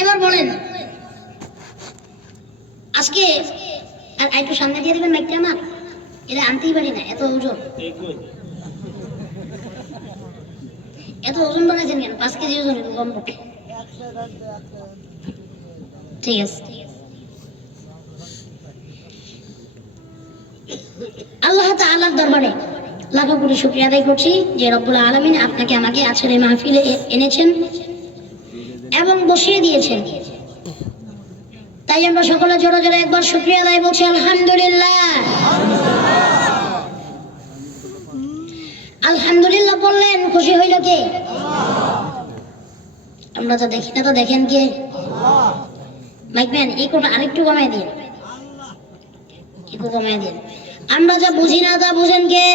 এবার বলেন আজকে আর একটু সামনে দিয়ে দেবেন মাইকটা আমার, এটা আনতেই পারি না, এত ওজন। এত ওজন বানাইছেন কেন? 5 কেজি ওজন কমপক্ষে। ঠিক আছে, আল্লাহ তাআলার দরবারে লাখো কোটি শুকরিয়া আদায় করছি যে রব্বুল আলামিন আপনাকে আমাকে আজকের এই মাহফিলে এনেছেন এবং বসিয়ে দিয়েছেন। তাই আমরা সকলে জোরে জোরে একবার শুকরিয়া আদায় বলছি আলহামদুলিল্লাহ। আলহামদুলিল্লাহ বললেন খুশি হইল কে? আমরা তো দেখি না, তো দেখেন কে? মাইকম্যান ইকোটা আরেকটু কমাই দিন, ইকো কমাই দিন। আমরা যা বুঝি না তা বুঝেন কে?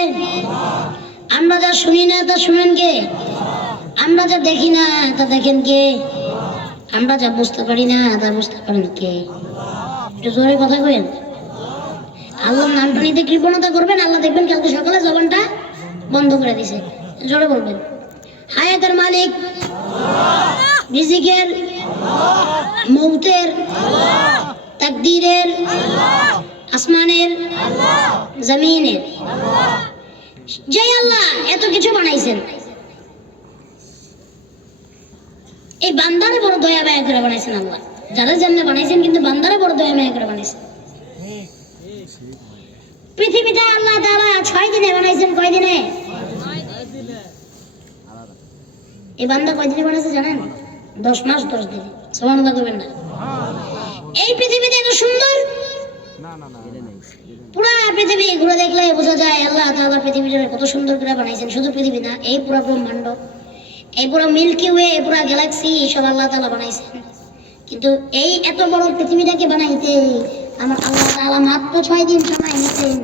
আমরা যা শুনি না তা শুনেন কে? আমরা যা দেখি না তা দেখেন কে? আমরা যা বুঝতে পারি না তা বুঝতে পারেন কে? একটু জোরে কথা কইেন। আল্লাহর নামটা নিতে কৃপণতা করবেন, আল্লাহ দেখবেন কালকে সকালে জবানটা বন্ধ করে দিছে। জোরে বলবেন হায়াতের মালিক, রিজিকের, মৌতের, তাকদীরের, আসমানের, জমিনের, যে আল্লাহ এত কিছু বানাইছেন, এই বান্দারে বড় দয়া মায়া করে বানাইছেন আল্লাহ। যারা জান্নাত বানাইছেন কিন্তু বান্দারে বড় দয়া মায়া করে বানাইছেন। পৃথিবীটা আল্লাহ তাআলা 6 দিনে বানাইছেন। কয় দিনে? এই বান্দা কয় দিনে বানাইছে জানেন? 10 মাস 10 দিন। সুবহানাল্লাহ করবেন না? এই পৃথিবীতে এত সুন্দর, পুরা পৃথিবী ঘুরে দেখলে বোঝা যায় আল্লাহ তাআলা পৃথিবীটা কত সুন্দর করে বানাইছেন। শুধু পৃথিবী না, এই পুরা ব্রহ্মাণ্ড, এই পুরা মিল্কি ওয়ে, পুরা গ্যালাক্সি সব আল্লাহ তাআলা বানাইছেন। কিন্তু এই এত বড় পৃথিবীটাকে বানাইতে আমার আল্লাহ তাআলা মাত্র 6 দিন সময় নিয়েছেন।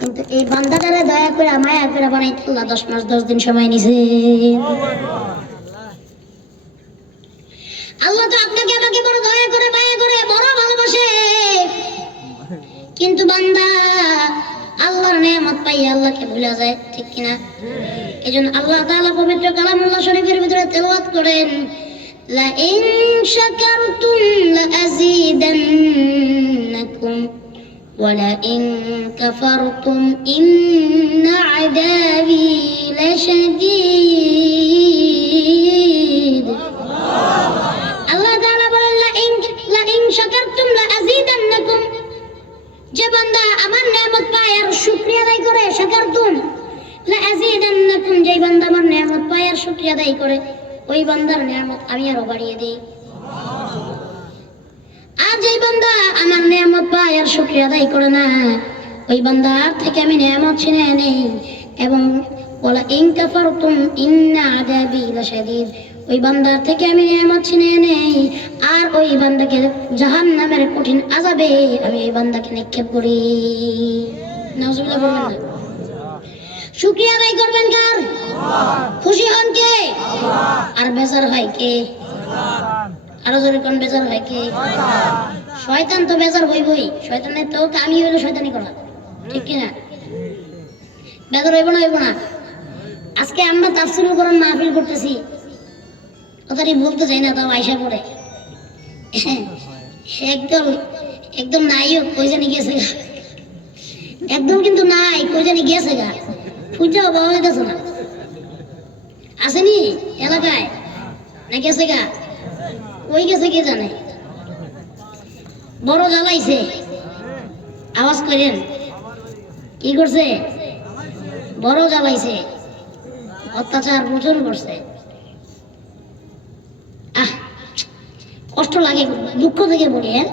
কিন্তু এই বান্দাটারে দয়া করে মায়া করে বানাইতে আল্লাহ 10 মাস 10 দিন সময় নিয়েছেন। আল্লাহ তো আপনাকে আমাকে বড় দয়া করে মায়া করে বড় ভালোবাসে, কিন্তু বান্দা আল্লাহর নেয়ামত পাইয়া আল্লাহকে ভুলে যায়, ঠিক কিনা? এজন্য আল্লাহ তাআলা পবিত্র কালামুল্লাহ শরীফের ভিতরে তেলাওয়াত করেন, লা ইন শাকারতুম লা আযীদান্নাকুম ওয়া লা ইন কাফারতুম ইন্না আযাবি লাশাদীদ। আল্লাহ তাআলা বলেন লা ইন শাকারতুম লা আযীদান্নাকুম, যে বান্দা আমার নিয়ামত পায় আর শুকরিয়া আদায় করে, শাকারতুম লা আযীদান্নাকুম, যে বান্দা আমার নিয়ামত পায় আর শুকরিয়া আদায় করে, ওই বান্দার নিয়ামত আমি আরো বাড়িয়ে দেই। আর যে বান্দা আমার নিয়ামত পায় আর শুকরিয়া আদায় করে না, ওই বান্দার থেকে আমি নিয়ামত ছিনিয়ে নেই। এবং ওয়ালা ইন কাফারতুম ইন্না আযাবি লাশাদীদ, ওই বান্দার থেকে আমি নিয়ামত ছিনিয়ে নেই আর ওই বান্দাকে জাহান্নামের কঠিন আযাবে আমি এই বান্দাকে নিক্ষেপ করি। নাউজুবিল্লাহ বলবেন না? শুকরিয়া আদায় করবেন কার? খুশি হন কে? আর বেজার হয় কে? আরো জোরে কোন বেজার হয় কে? শয়তান তো বেজার হইবই, শয়তানের তো কামই হইলো শয়তানি করা, ঠিক কিনা? বেজার হইব না? হইব না? আজকে আমরা তাফসীরুল কোরআন মাহফিল করতেছি, কথাটি বলতে চাই না, তাও আয়সা পড়ে একদম একদম নাইও কই জানি গেছে গা, একদম কিন্তু নাই কই জানি গেছে গা, খুঁজেও পাওয়া যাইতেছে না। আসেনি এলাকায় না গেছে গা? কই গেছে কে জানে? বড় জ্বালাইছে, আওয়াজ করেন। কি করছে? বড় জ্বালাইছে, অত্যাচার প্রচুর করছে। কষ্ট লাগে, দুঃখ থেকে বলি, হ্যাঁ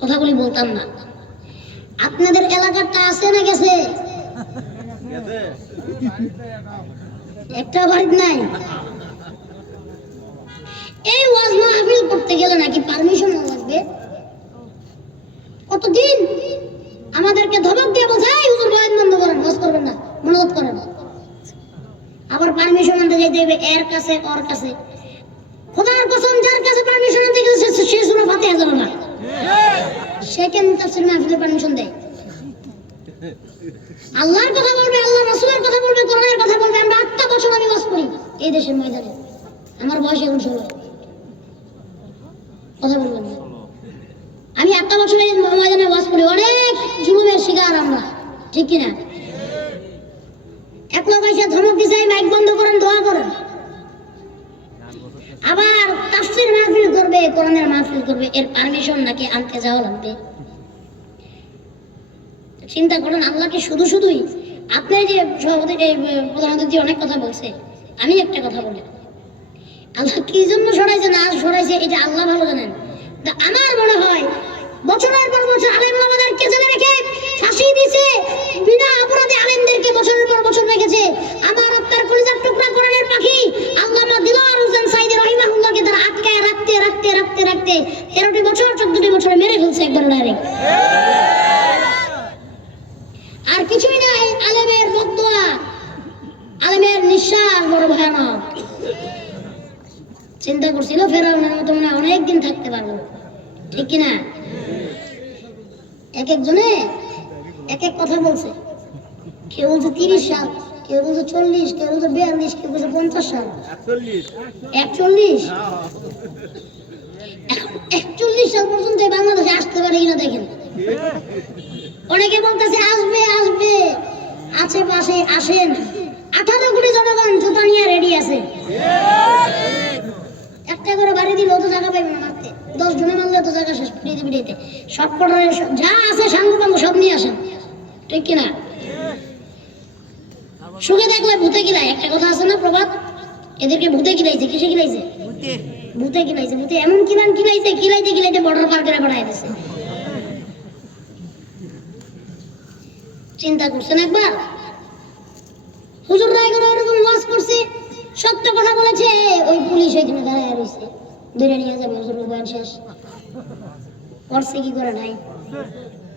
কথাগুলি বলতাম না। আপনাদের এলাকারটা আছে না গেছে? একটা বাড়ি নাই। এই ওয়াজ মাহফিল করতে গেলে নাকি পারমিশন লাগবে। কতদিন আমাদেরকে ধমক দিয়ে বলছে এই হুজুর বয়ান বন্ধ করেন, ওয়াজ করবেন না, মনোবাদ করেন। আবার পারমিশন আনতে যাইতে হবে এর কাছে ওর কাছে। খোদার কসম, যার কাছে পারমিশন আনতে গেছে সে সূরা ফাতিহা জানে না, সে কেন তাফসীর মাহফিলে পারমিশন দেয়? আল্লাহর কথা বলবে, আল্লাহ রাসূলের কথা বলবে, কোরআনের কথা বলবে। আমরা 8টা বছর আমি ওয়াজ করি এই দেশের ময়দানে, আমার বয়স এখন 16। কথা বলবেন না। আমি একটা বছর ময়দানে ওয়াজ করি, অনেক জুলুমের শিকার আমরা, ঠিক কিনা? এক লোক এসে ধমক দিছে, মাইক বন্ধ করেন, দোয়া করেন। আবার তাফসীর মাহফিল করবে, কোরআনের মাহফিল করবে, এর পারমিশন নাকি আনতে যাওয়া লাগবে। চিন্তা করেন, আল্লাহকে শুধু শুধুই আপনি যে সভাপতি প্রধানমন্ত্রী অনেক কথা বলছে, আমি একটা কথা বলি, আল্লাহ কি জন্য সরাইছে না সরাইছে এটা আল্লাহ ভালো জানেন। আমার মনে হয় বছরের পর বছর আলেম ওলামাদেরকে জেলে রেখে ফাঁসি দিয়েছে, বিনা অপরাধে আলেমদেরকে বছরের পর বছর রেখেছে। আমার আপনার কলিজার টুকরা কোরআনের পাখি আল্লামা দিলওয়ার হোসেন সাইদি রাহিমাহুল্লাহকে তারা আটকায় রাখতে রাখতে রাখতে রাখতে 13টি বছর 14টি বছরে মেরে ফেলছে একবার ডাইরেক্ট। আর কিছুই নাই, আলেমের বদদোয়া, আলেমের নিঃশ্বাস বড় ভয়ানক। চিন্তা করছিল ফেরাউনের মতো মনে অনেকদিন থাকতে পারবো, ঠিক কিনা? এক একজনে এক এক কথা বলছে, কেউ বলছে 30 সাল, কেউ বলছে 40, কেউ বলছে 42, কেউ বলছে 50 সাল, 41। 41 সাল পর্যন্ত বাংলাদেশে আসতে পারে কিনা দেখেন। অনেকে বলতেছে আসবে আসবে, আশেপাশে আসেন। 18 কোটি জনগণ জুতা নিয়ে রেডি আছে। একটা করে বাড়ি দিলে অত জায়গা পাইবে না মারতে, 10 জনে মারলে তো জায়গা শেষ, পিড়িতে পিড়িতে। সব কটার যা আছে সাঙ্গ পাঙ্গ সব নিয়ে আসেন, ঠিক কিনা? সুখে দেখলে ভূতে গিলায়, একটা কথা আছে না প্রবাদ, এদেরকে ভূতে গিলাইছে। কিসে গিলাইছে? ভূতে গিলাইছে। ভূতে এমন কিমান গিলাইছে, গিলাইতে গিলাইতে বর্ডার পার করে বাড়াই দিছে। চিন্তা করছেন একবার? হুজুররা এগুলো এরকম ওয়াজ করছে, সত্য কথা বলেছে, ওই পুলিশ ওইখানে দাঁড়ায় রয়েছে, ধরে নিয়ে যাবে, হুজুর বয়ান শেষ। করছে কি করে নাই?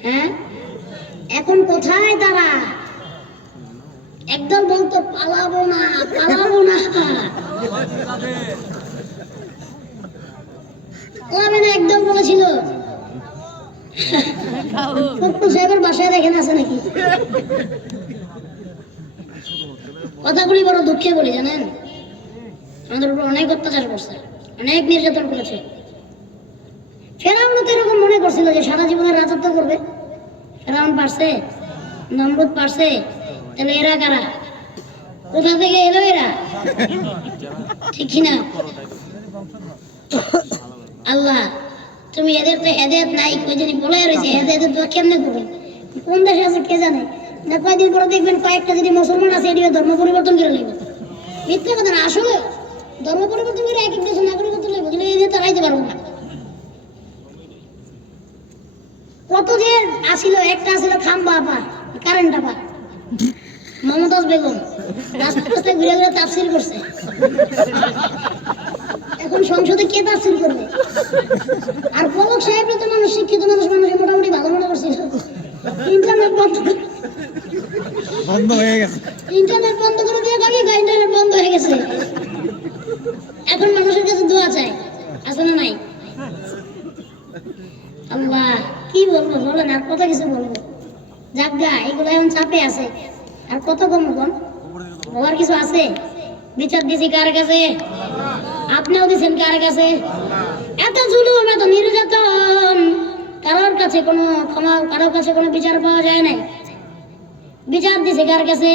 হ্যাঁ, এখন কোথায় তারা? একদল বলতো পালাবো না পালাবো না, পালাবে না একদল বলেছিল। ফখরুল সাহেবের বাসায় দেখেন আছে নাকি? কথাগুলি বড় দুঃখে বলি জানেন, আমাদের উপর অনেক অত্যাচার করছে, অনেক নির্যাতন করেছে। ফেরাউন তো এরকম মনে করছিল যে সারা জীবনের রাজত্ব করবে। ফেরাউন পারছে, নমরুদ পারছে, তাহলে এরা কারা? কোথা থেকে এলো এরা? ঠিক না? আল্লাহ তুমি এদের তো হেদায়েত নাই, কই জানি বলে রয়েছে, হেদায়েতের দোয়া কেমনে করবে? কোন দেশে আছে কে জানে না। কয়েকদিন পরে দেখবেন কয়েকটা যদি মুসলমান আছে এদিকে ধর্ম পরিবর্তন করে লাগবে। মিথ্যা কথা না, আসলে ধর্ম পরিবর্তন করে এক এক দেশের নাগরিকত্ব লাগবে, কিন্তু এই যে তারাইতে পারবো না। কত যে আসিল, একটা আসিল খাম্বা আপা, কারেন্ট আপা, মমতাজ বেগম রাস্তা রাস্তায় ঘুরে ঘুরে তাফসির করছে। এখন সংসদে কে তাফসির করবে? আর পলক সাহেব তো মানুষ, শিক্ষিত মানুষ, মানুষ মোটামুটি ভালো মনে করছিল। ইন্টারনেট বন্ধ হয়ে গেছে, ইন্টারনেট বন্ধ করে দিয়ে গাড়ি ইন্টারনেট বন্ধ হয়ে গেছে। এখন মানুষের কাছে দোয়া চাই, আছে না নাই? আল্লাহ কি বলবো বলেন, আর কত কিছু বলবো। যাজ্ঞা এগুলো এখন চাপে আছে, আর কত কমবো কোন বলার কিছু আছে? বিচার দিছি কার কাছে? আপনিও দিচ্ছেন কার কাছে? এত জুলুম, এত নির্যাতন, কারোর কাছে কোনো ক্ষমা, কারোর কাছে কোনো বিচার পাওয়া যায় নাই। বিচার দিছে কার কাছে?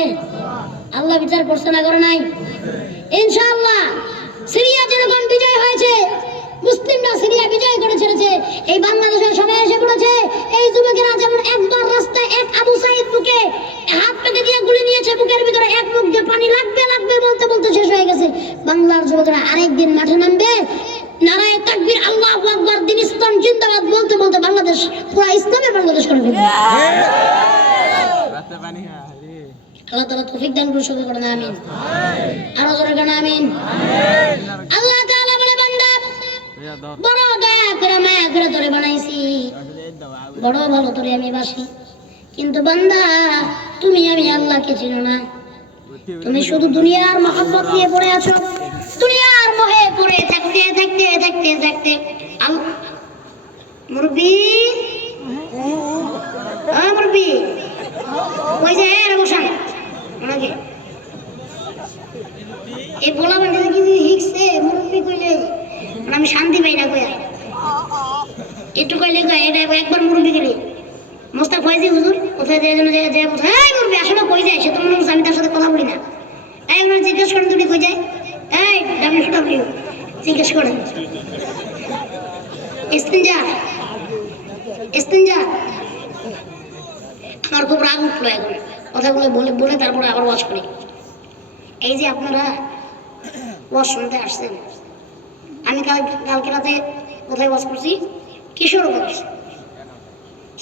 আল্লাহ বিচার করছে না, করে নাই? ইনশাআল্লাহ সিরিয়া যেরকম বিজয় হয়েছে, মুসলিমরা সিরিয়া বিজয় করে ছেড়েছে, এই বাংলাদেশের সময় এসে পড়েছে। এই যুবকেরা যেমন একবার রাস্তায় এক আবু সাইদ বুকে হাত পেতে দিয়ে গুলি নিয়েছে, বুকের ভিতরে এক মুখ দিয়ে পানি লাগবে লাগবে বলতে বলতে শেষ হয়ে গেছে, বাংলার যুবকেরা আরেকদিন মাঠে নামবে, নারায়ে তাকবীর আল্লাহু আকবার, দিন ইসলাম জিন্দাবাদ বলতে বলতে বাংলাদেশ পুরো ইসলামের বাংলাদেশ করে ফেলবে। আল্লাহ তাআলা তৌফিক দান করুন, সকলে বলেন আমিন। আরো জোরে বলেন আমিন। আল্লাহ তাআলা বলে, বান্দা বড় দয়া করে মায়া করে তোরে বানাইছি, বড় ভালো তোরে আমি বাসি, কিন্তু বান্দা তুমি আমি আল্লাহকে চিনো না। তুমি শুধু দুনিয়ার মহব্বত নিয়ে পড়ে আছো, দুনিয়ার মোহে পড়ে থাকতে থাকতে থাকতে থাকতে মুরব্বি, মুরব্বি ওই যে বসান ওনাকে, এই বলা মানে কি হিকছে মুরব্বি কইলে আমি শান্তি পাই না কইয়া। একটু কইলে এটা একবার মুরব্বি গেলে মোস্তাক ফয়েজি হুজুর কোথায় যায় যেন যায় বলছে এই মুরব্বি আসলে কই যায় সে তো মনে হচ্ছে আমি তার সাথে কথা বলি না। এই ওনার জিজ্ঞেস করেন তুমি কই যায়, এই ডাব্লিউ জিজ্ঞেস করেন ইস্তিনজা ইস্তিনজা। আমার খুব রাগ উঠলো এখন কথাগুলো বলে বলে তারপরে আবার ওয়াজ করি। এই যে আপনারা ওয়াজ শুনতে আসছেন, আমি কালকে রাতে কোথায় ওয়াজ করছি, কিশোরগঞ্জ।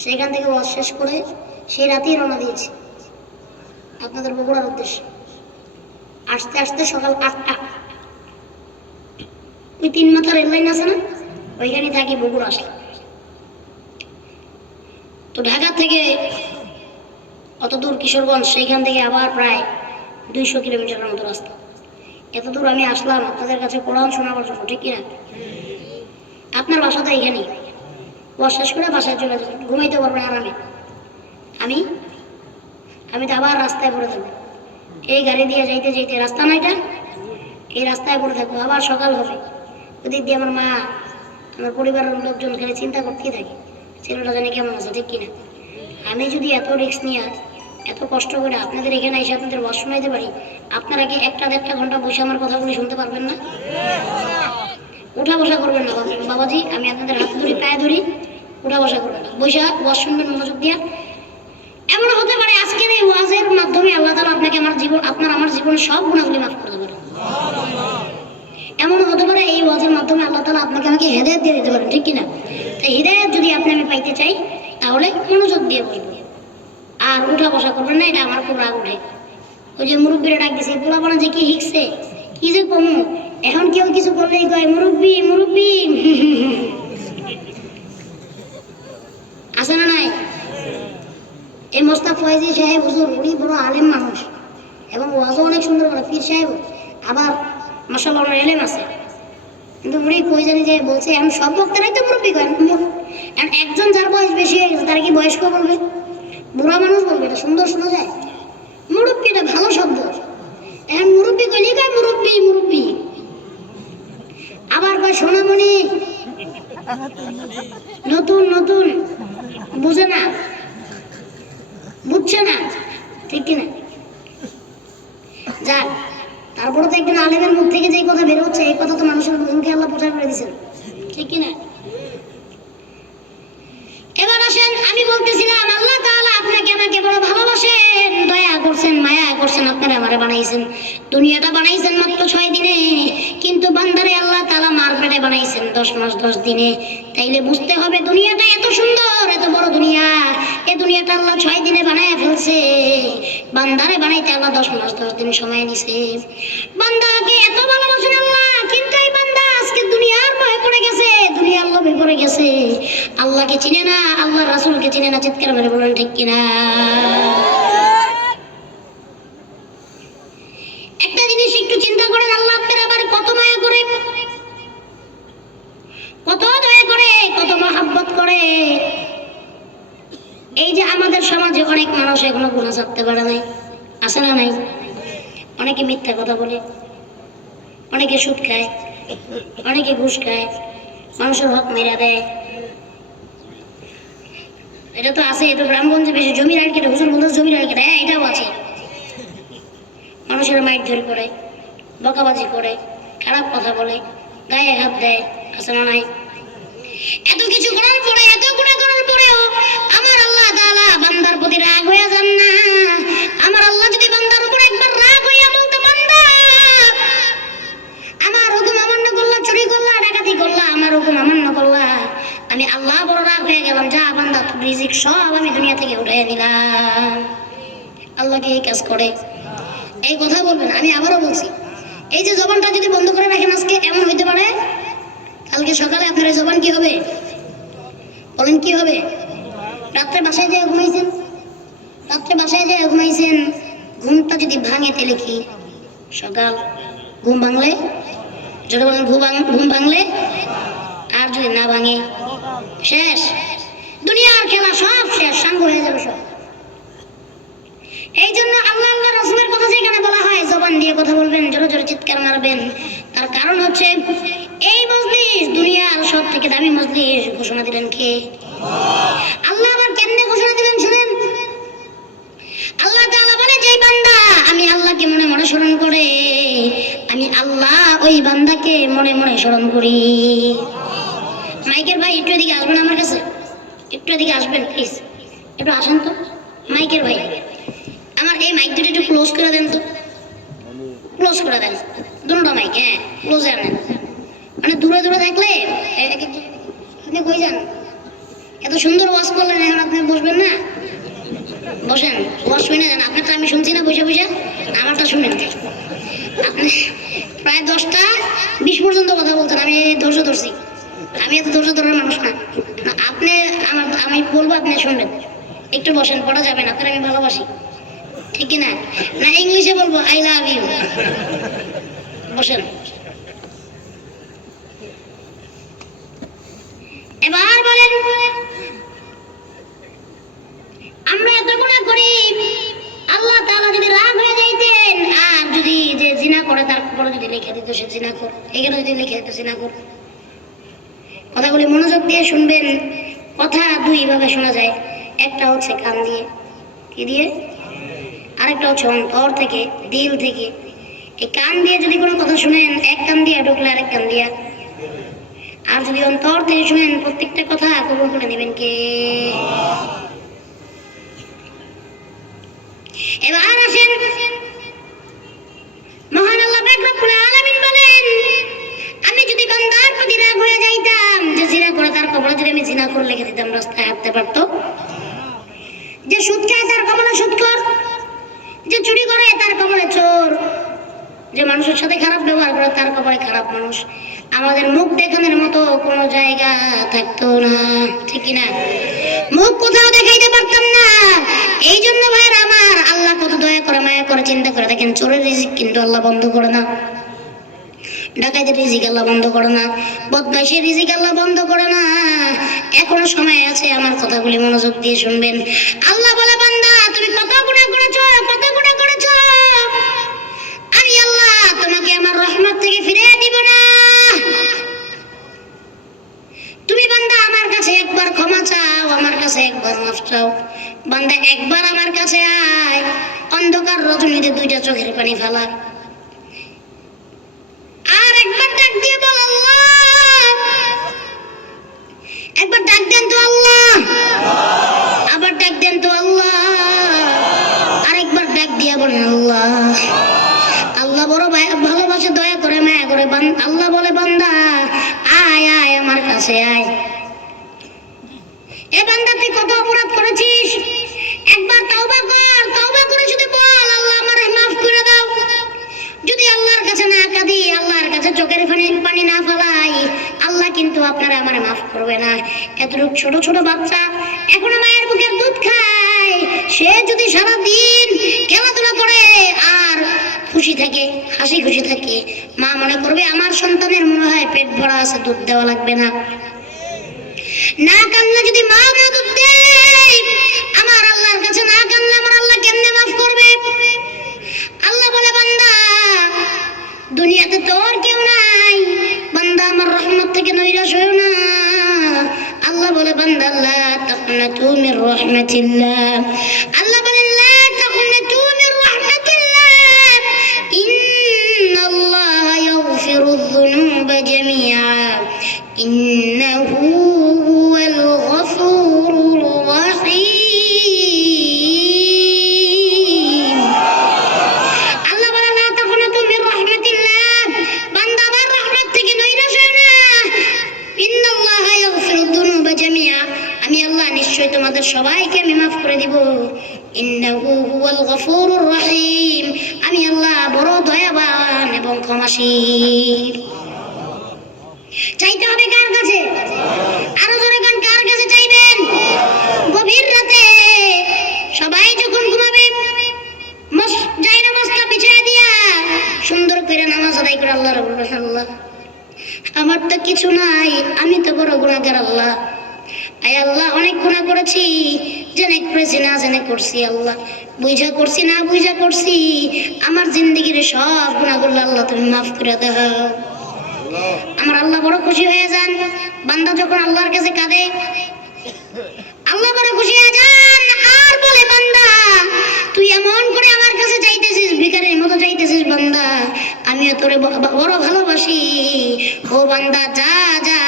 সেখান থেকে ওয়াজ শেষ করে সেই রাতেই রওনা দিয়েছি আপনাদের বগুড়ার উদ্দেশ্যে। আসতে আসতে সকাল 8টা, ওই 3 মাথা রেল লাইন আছে না, ওইখানে থাকি বগুড়া আসলাম। তো ঢাকা থেকে অত দূর কিশোরগঞ্জ, সেইখান থেকে আবার প্রায় 200 কিলোমিটারের মতো রাস্তা। এত দূর আমি আসলাম আপনাদের কাছে কোরআন শোনাবার জন্য, ঠিক কিনা? আপনার বাসা তো এইখানেই, ওয়াজ শেষ করে বাসায় চলে যাবেন, ঘুমাইতে পারবেন আরামে। আমি তো আবার রাস্তায় পড়ে থাকবো, এই গাড়ি দিয়ে যাইতে যাইতে, রাস্তা না এটা, এই রাস্তায় পড়ে থাকবো, আবার সকাল হবে। ওদিক দিয়ে আমার মা, আমার পরিবারের লোকজন খালি চিন্তা করতেই থাকে ছেলেটা জানি কেমন আছে, ঠিক কিনা? আমি যদি এত রিস্ক নিয়ে এত কষ্ট করে আপনাদের এখানে এসে আপনাদের ওয়াজ শোনাইতে পারি, আপনারা কি 1-1.5 ঘন্টা বসে আমার কথাগুলি শুনতে পারবেন না? উঠা বসা করবেন না বাবাজি, আমি আপনাদের হাত ধরি, পায়ে ধরি, উঠা বসা করবেন না, বৈশা ওয়াজ শুনবেন মনোযোগ দিয়া। এমন হতে পারে আজকের এই ওয়াজের মাধ্যমে আল্লাহ তাআলা আপনাকে আমার জীবনের সব গুনাহগুলি মাফ করে দেবেন। এমন হতে পারে এই ওয়াজের মাধ্যমে আল্লাহ তাআলা আপনাকে আমাকে হেদায়েত দিয়ে দিতে পারেন, ঠিক কিনা? তাই হেদায়েত যদি আমি পাইতে চাই তাহলে মনোযোগ দিয়ে বসবো, আর উঠা বসা করবেন না, এটা আমার খুব রাগ উঠে। ওই যে মুরব্বীরা ডাক দিছে, পোলাপানা যে কি শিখছে, কি যে কমু, এখন কেউ কিছু করলেই কয় মুরব্বী মুরব্বী। আছে না নাই? এই মোস্তাক ফয়েজি সাহেব হুজুর, উনি বড় আলেম মানুষ এবং ওয়াজও অনেক সুন্দর করে, পীর সাহেব আবার মাশাআল্লাহ ওনার এলেম আছে, কিন্তু উনি কই জানি যে বলছে আমি সব বক্তারাই তো মুরব্বী করেন। একজন যার বয়স বেশি হয়ে গেছে তারা কি বয়স্ক বলবে? বুড়া মানুষ বলবে? এটা সুন্দর শোনা যায়? মুরব্বী এটা ভালো শব্দ, এখন মুরব্বী কইলে কয় মুরব্বী মুরব্বী, আবার কয় সোনামণি, নতুন নতুন, বুঝে না, বুঝছে না, ঠিক কিনা? যাক, তারপরে তো একজন আলেমের মুখ থেকে যে কথা বের হচ্ছে, এই কথা তো মানুষের মুখে আল্লাহ প্রচার করে দিয়েছেন, ঠিক কিনা? এবার আসেন, আমি বলতেছিলাম আল্লাহ তাআলা আপনাকে আমাকে বড় ভালোবাসেন, দয়া করছেন, মায়া করছেন, আপনারা আমারে বানাইছেন, দুনিয়াটা বানাইছেন মাত্র 6 দিনে, কিন্তু বান্দারে আল্লাহ তাআলা মার পেটে বানাইছেন 10 মাস 10 দিনে। তাইলে বুঝতে হবে দুনিয়াটা এত সুন্দর, এত বড় দুনিয়া, এই দুনিয়াটা আল্লাহ 6 দিনে বানায় ফেলছে, বান্দারে বানাইতে আল্লাহ 10 মাস 10 দিন সময় নিছে। বান্দাকে এত ভালোবাসেন আল্লাহ, কিন্তু এই বান্দা আজকে দুনিয়ার ভয়ে পড়ে গেছে, দুনিয়ার লোভে পড়ে গেছে, আল্লাহকে চিনে না, আল্লাহ রাসূলকে চিনে না। চিৎকার করে বলেন ঠিক কিনা? একটা জিনিস একটু চিন্তা করেন, আল্লাহ আপনার আবার কত মায়া করে, কত দয়া করে, কত মহব্বত করে। এই যে আমাদের সমাজে অনেক মানুষ এখনো গুনাহ ছাড়তে পারে নাই, আছে না নাই? অনেকে মিথ্যা কথা বলে, অনেকে সুদ খায়, অনেকে ঘুষ খায়, মানুষের হক মেরে দেয়, এটা তো আছে। এটা গ্রামগঞ্জে বেশি। জমির আইন কেটে, হুজুর বলতে জমির আইন কেটে, এটাও আছে। মানুষের মাইট ধরে করে, বকাবাজি করে, খারাপ কথা বলে, গায়ে হাত দেয়, আছে না নাই? এত কিছু করার পরে, এত গুনাহ করার পরেও আমার আল্লাহ তাআলা বান্দার প্রতি রাগ হয়ে যান না। আমার আল্লাহ যদি বান্দার উপর একবার রাগ হইয়া বলতে, বান্দা আমার হুকুম অমান্য করলা, চুরি করলা, ডাকাতি করলা, আমার হুকুম অমান্য করলা, আমি আল্লাহ বড় রাগ হয়ে গেলাম, যা বান্দা তোর রিজিক সব আমি দুনিয়া থেকে উঠাইয়া নিলাম। আল্লাহকে এই কাজ করে? এই কথা বলবেন। আমি আবারও বলছি, এই যে জবানটা যদি বন্ধ করে রাখেন আজকে, এমন হইতে পারে কালকে সকালে আপনার এই জবান কি হবে? বলেন কি হবে? রাত্রে বাসায় যেয়ে ঘুমাইছেন, রাত্রে বাসায় যেয়ে ঘুমাইছেন, ঘুমটা যদি ভাঙে তাহলে কি? সকাল ঘুম ভাঙলে, যেটা বলেন ঘুম ভাঙলে, আর যদি না ভাঙে শেষ, দুনিয়ার খেলা সব শেষ, সাঙ্গ হয়ে যাবে সব। এই জন্য আল্লাহ আল্লাহ রাসূলের কথা যেখানে বলা হয় জবান দিয়ে কথা বলবেন, জোরে জোরে চিৎকার মারবেন, তার কারণ হচ্ছে এই মজলিস দুনিয়ার সব থেকে থেকে দামি মজলিস ঘোষণা দিলেন কে? আল্লাহ আবার কেমনে ঘোষণা দিলেন শুনেন। আল্লাহ তাআলা বলে যে বান্দা আমি আল্লাহকে মনে মনে স্মরণ করে, আমি আল্লাহ ওই বান্দাকে মনে মনে স্মরণ করি। মাইকের ভাই একটু এদিকে আসবেন আমার কাছে, একটু এদিকে আসবেন প্লিজ, একটু আসেন তো মাইকের ভাই। আমার এই মাইক দুটো একটু ক্লোজ করে দেন তো, ক্লোজ করে দেন দুটো মাইক, হ্যাঁ ক্লোজ আনেন। মানে দূরে দূরে থাকলে আপনি কই যান? এত সুন্দর ওয়াজ করলেন, এখন আপনি বসবেন না? বসেন, ওয়াজ শুনে যান। আপনারটা আমি শুনছি না বসে বসে, আমারটা শুনেন। আপনি প্রায় 10টা 20 পর্যন্ত কথা বলছেন, আমি ধৈর্য ধরছি। আমি এত ধৈর্য ধরার মানুষ না। আপনি আমি বলবো আপনি শুনবেন। একটু বসেন, পড়া যাবে না, আপনার আমি ভালোবাসি, ঠিক কিনা? না ইংলিশে বলবো আই লাভ ইউ। বসেন। এবার বলেন, আমরা এত গুনাহ করি, আল্লাহ তাআলা যদি রাগ হয়ে যাইতেন আর যদি যে জিনা করে তার উপরে যদি লিখে দিত সে জিনা করে, এখানে যদি লিখে দিত জিনা করে। কথাগুলি মনোযোগ দিয়ে শুনবেন। কথা দুই ভাবে শোনা যায়, একটা হচ্ছে কান দিয়ে, কি দিয়ে? আরেকটা হচ্ছে অন্তর থেকে, দিল থেকে। এই কান দিয়ে যদি কোনো কথা শুনেন, এক কান দিয়ে ঢুকলে আরেক কান দিয়া, আর যদি অন্তর থেকে শুনেন প্রত্যেকটা কথা কবুল করে নেবেন কে? এবার আসেন, মহান আল্লাহ পাক রব্বুল আলামিন বলেন, আমি যদি বান্দার প্রতি রাগ হয়ে যাইতাম, যে জিনা করে তার কবরে যদি আমি জিনা করে লিখে দিতাম, রাস্তায় হাঁটতে পারতো। যে সুদ খায় তার কবরে সুদখোর, যে চুরি করে তার কবরে চোর, যে মানুষের সাথে খারাপ ব্যবহার করে তার কবরে খারাপ মানুষ। আমাদের মুখ দেখানোর মতো কোনো জায়গা থাকতো না, ঠিক না? মুখ কোথাও দেখাইতে পারতাম না। এই জন্য ভাইয়ের আমার, আল্লাহ কত দয়া করে মায়া করে, চিন্তা করে দেখেন, চোরের রিজিক কিন্তু আল্লাহ বন্ধ করে না, ডাকাতের রিজিক আল্লাহ বন্ধ করে না, বদমাইশের রিজিক আল্লাহ বন্ধ করে না। এখনো সময় আছে, আমার কথাগুলি মনোযোগ দিয়ে শুনবেন। আল্লাহ বলে, বান্দা তুমি কত গুনাহ করেছো, কত গুনাহ করেছো, আমি আল্লাহ তোমাকে আমার রহমত থেকে ফিরিয়ে দিব না। তুমি বান্দা আমার কাছে একবার ক্ষমা চাও, আমার কাছে একবার মাফ চাও। বান্দা একবার আমার কাছে আয়, অন্ধকার রজনীতে 2টা চোখের পানি ফেলা, আর একবার ডাক দিয়ে বল আল্লাহ, একবার ডাক দেন তো আল্লাহ, আবার ডাক দেন তো আল্লাহ, আরেকবার ডাক দিয়ে বলেন আল্লাহ। আল্লাহ বড় ভালোবাসে, দয়া করে, মায়া করে। আল্লাহ বলে, বান্দা আয় আয় আমার কাছে আয়। এ বান্দা তুই কত অপরাধ করেছিস, একবার তওবা কর, তওবা করে যদি বল আল্লাহ আমারে মাফ করে দাও। যদি আল্লাহর কাছে না কাঁদি, আল্লাহর কাছে চোখের পানি না ফেলাই, আল্লাহ কিন্তু আপনারা আমারে মাফ করবে না। এতটুকু ছোট ছোট বাচ্চা এখনো মায়ের বুকের দুধ খায়, সে যদি সারাদিন খেলাধুলা করে আর খুশি থাকে, হাসি খুশি থাকে, মা মনে করবে আমার সন্তানের মনে হয় পেট ভরা আছে, দুধ দেওয়া লাগবে না। না কান্না যদি মা না দুধ দেয়, আমার আল্লাহর কাছে না কান্না আমার আল্লাহ কেমনে মাফ করবে? আল্লাহ বলে, বান্দা দুনিয়াতে তোর কেউ নাই, বান্দা আমার রহমত থেকে নৈরাশ হইও না। আল্লাহ বলে, বান্দা লা তাকনাতু মির রাহমাতিল্লাহ, আল্লাহ বলেন লা তাকনাতু মির রাহমাতিল্লাহ, ইন্নাল্লাহ ইয়াগফিরুয যুনুবা জামিআ, ইন্নাহু হুয়াল গফুরুর রাহিম। আল্লাহ বলে, লা তাকনাতু মির রাহমাতিল্লাহ, বান্দা আমার রহমত থেকে নৈরাশ হও না। ইন্নাল্লাহ ইয়াগফিরুয যুনুবা জামিআ, আমি আল্লাহ নিশ্চয় তোমাদের সবাইকে আমি মাফ করে দিব। ইন্নাহু হুয়াল গফুরুর রাহিম, আমি আল্লাহ বড় দয়াবান এবং ক্ষমাশীল। চাইতে হবে কার কাছে? আরো জোরে গান, কার কাছে চাইবেন? গভীর রাতে সবাই যখন ঘুমাবে, জায়না মস্তা বিছায় দিয়া সুন্দর করে নামাজ আদায় করে আল্লাহর বলবেন, আল্লাহ আমার তো কিছু নাই, আমি তো বড় গুনাহগার। আল্লাহ আয় আল্লাহ অনেক গুনাহ করেছি, জেনে করেছি না জেনে করছি, আল্লাহ বুঝা করছি না বুঝা করছি, আমার জিন্দেগির সব গুনাহগুলো আল্লাহ তুমি মাফ করে দাও। আমার আল্লাহ বড় খুশি হয়ে যান। বান্দা যখন আল্লাহর কাছে কাঁদে আল্লাহ বড় খুশি হয়ে যান আর বলে, বান্দা তুই এমন করে আমার কাছে চাইতেছিস, ভিখারির মতো চাইতেছিস, বান্দা আমিও তোরে বড় ভালোবাসি। ও বান্দা যা যা,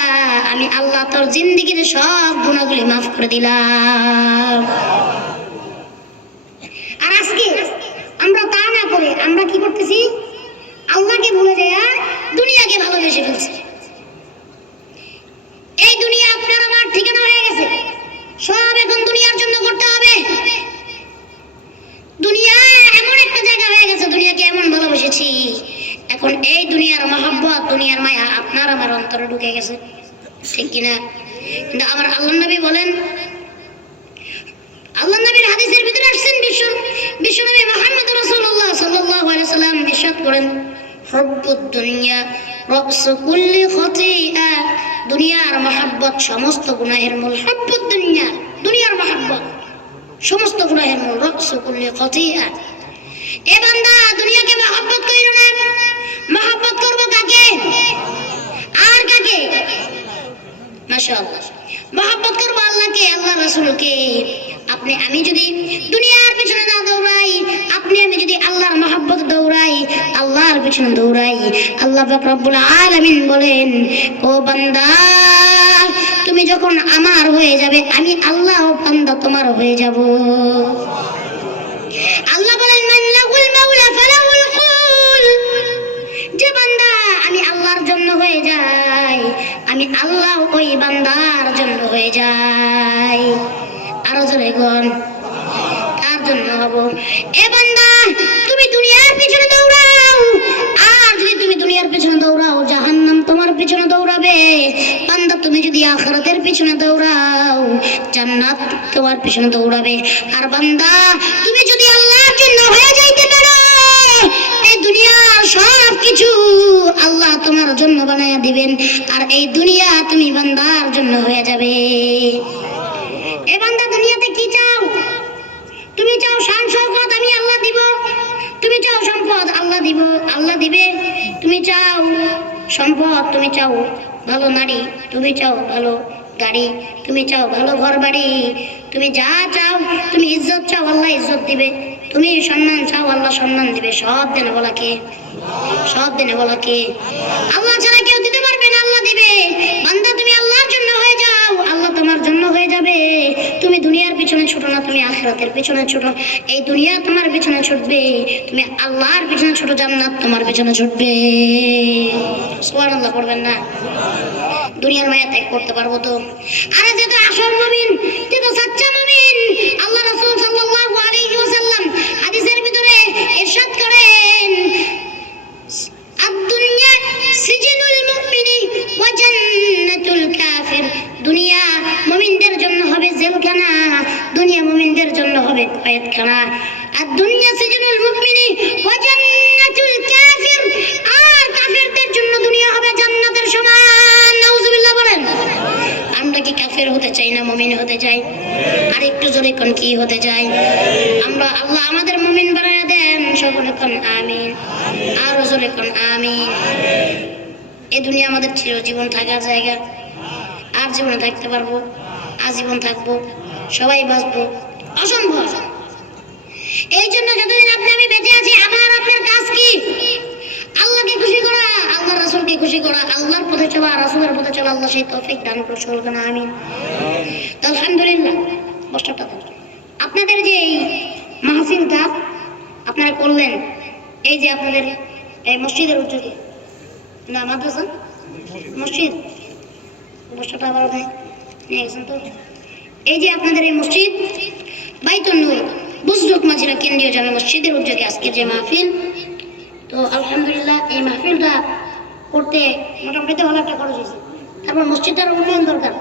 আমি আল্লাহ তোর জিন্দেগির সব গুনাহগুলি মাফ করে দিলাম। আর আজকে আমরা তা না করে আমরা কি করতেছি? আল্লাহকে ভুলে যায় আর দুনিয়াকে ভালোবেসে ফেলছি। এই দুনিয়া আপনার আমার ঠিকানা হয়ে গেছে, সব এখন দুনিয়ার জন্য করতে হবে। দুনিয়া এমন একটা জায়গা হয়ে গেছে, দুনিয়াকে এমন ভালোবেসেছি, এখন এই দুনিয়ার মহব্বত, দুনিয়ার মায়া আপনার আমার অন্তরে ঢুকে গেছে, ঠিক কিনা? কিন্তু আমার আল্লাহ নবী বলেন, আল্লাহ নবীর হাদিসের ভিতরে আসছেন, বিশ্বনবী মুহাম্মদ রাসূলুল্লাহ সাল্লাল্লাহু আলাইহি সাল্লাম ইরশাদ করেন, হুব্বুদ দুনিয়া রাসু কুল্লি খতিআ, দুনিয়ার মহব্বত সমস্ত গুনাহের মূল। হুব্বুদ দুনিয়া, দুনিয়ার মহব্বত সমস্ত গুনাহের মূল। রাসু কুল্লি খতিআ, এ বান্দা দুনিয়াকে মহব্বত কইরো না। মহব্বত করব কাকে আর কাকে? মাশাআল্লাহ, মহব্বত করব আল্লাহকে, আল্লাহ রাসূলকে। আমি যদি দুনিয়ার পিছনে না দৌড়াই, আমি যদি আল্লাহর মহব্বত দৌড়াই, আল্লাহর পিছনে দৌড়াই, আল্লাহ পাক রব্বুল আলামিন বলেন, ও বান্দা তুমি যখন আমার হয়ে যাবে, আমি আল্লাহ বান্দা তোমার হয়ে যাব। আল্লাহ বলেন, মাল্লাহুল মাওলা ফালাহুল কুল, যে বান্দা আমি আল্লাহর জন্য হয়ে যাই, আমি আল্লাহ ওই বান্দার জন্য হয়ে যাই। আরো জোরে কোন কার জন্য হব? এ বান্দা তুমি দুনিয়ার পিছনে দৌড়াও, আর যদি তুমি দুনিয়ার পিছনে দৌড়াও জাহান্নাম তোমার পিছনে দৌড়াবে। বান্দা তুমি যদি আখিরাতের পিছনে দৌড়াও জান্নাত তোমার পিছনে দৌড়াবে। আর বান্দা তুমি যদি আল্লাহর জন্য হয়ে যাইতে পারো, এই দুনিয়ার সব কিছু আল্লাহ তোমার জন্য বানায়া দিবেন, আর এই দুনিয়া তুমি বান্দার জন্য হয়ে যাবে। এ বান্দা দুনিয়াতে কি চাও? তুমি চাও শান শওকত, আমি আল্লাহ দিব। তুমি চাও সম্পদ, আল্লাহ দিব, আল্লাহ দিবে। তুমি চাও সম্পদ, তুমি চাও ভালো নারী, তুমি চাও ভালো গাড়ি, তুমি চাও ভালো ঘর বাড়ি, তুমি যা চাও, তুমি ইজ্জত চাও, আল্লাহ ইজ্জত দিবে। তুমি সম্মান চাও, আল্লাহ সম্মান দিবে। সব দেনে বলা কে? সব দেনে বলা কে? আল্লাহ ছাড়া কেউ দিতে পারবে না, আল্লাহ দিবে। বান্দা তুমি আল্লাহর জন্য হয়ে যাও, আল্লাহ তোমার জন্য হয়ে যাবে। তুমি দুনিয়ার পিছনে ছোট না, তুমি আখিরাতের পিছনে ছোট। এই দুনিয়া তোমার পিছনে ছুটবে, তুমি আল্লাহর পিছনে ছোট, জান্নাত তোমার পিছনে ছুটবে। সুবহানাল্লাহ পড়বেন না? দুনিয়ার মায়া ত্যাগ করতে পারবো তো? আরে যে তো আসল মুমিন, যে তো সাচ্চা মুমিন। আল্লাহ রাসূল সাল্লাল্লাহু আলাইহি ওয়াসাল্লাম হাদিসের ভিতরে ইরশাদ করেন, আদ-দুনিয়া সিজনুল মুমিনি ওয়া জান্নাতুল কাফির, দুনিয়া মুমিনদের জন্য হবে জেলখানা, দুনিয়া মুমিনদের জন্য হবে কয়েদখানা। আদ-দুনিয়া সিজনুল মুমিনি ওয়া জান্নাতুল কাফির, আর কাফিরদের জন্য দুনিয়া হবে জান্নাতের সমান। নাউজুবিল্লাহ বলেন। আমরা কি কাফের হতে চাই না মুমিন হতে চাই? আর একটু জোরে কোন কি হতে চাই? আমরা আল্লাহ আমাদের মুমিন বানায়া দেন। সকলে কোন আমিন, আর জোরে কোন আমিন। এই দুনিয়া আমাদের চিরজীবন থাকার জায়গা, আর জীবনে থাকতে পারবো? আজীবন থাকবো, সবাই বাঁচবো? অসম্ভব। এই জন্য যতদিন আমি বেঁচে আছি, আমার আপনার কাজ কি? আল্লাহকে খুশি করা, আল্লাহ রাসূলকে খুশি করা, আল্লাহর পথে চলা, রাসূলের পথে চলা। আল্লাহ সেই তৌফিক দান করুন, সকলকে আমিন। তো আলহামদুলিল্লাহ, বসটা আপনাদের যে এই মাহফিলটা আপনারা করলেন, এই যে আপনাদের এই মসজিদের উদ্যোগে, না মাদ্রাসা মসজিদ, বসটা আবার নিয়ে গেছেন তো, এই যে আপনাদের এই মসজিদ বাইতুন নূর বুজরুক মাঝিরা কেন্দ্রীয় জামে মসজিদের উদ্যোগে আজকে যে মাহফিল, তো আলহামদুলিল্লাহ এই মাহফিলটা করতে মোটামুটি ভালো একটা খরচ হয়েছে। তারপর মসজিদটার উন্নয়ন দরকার।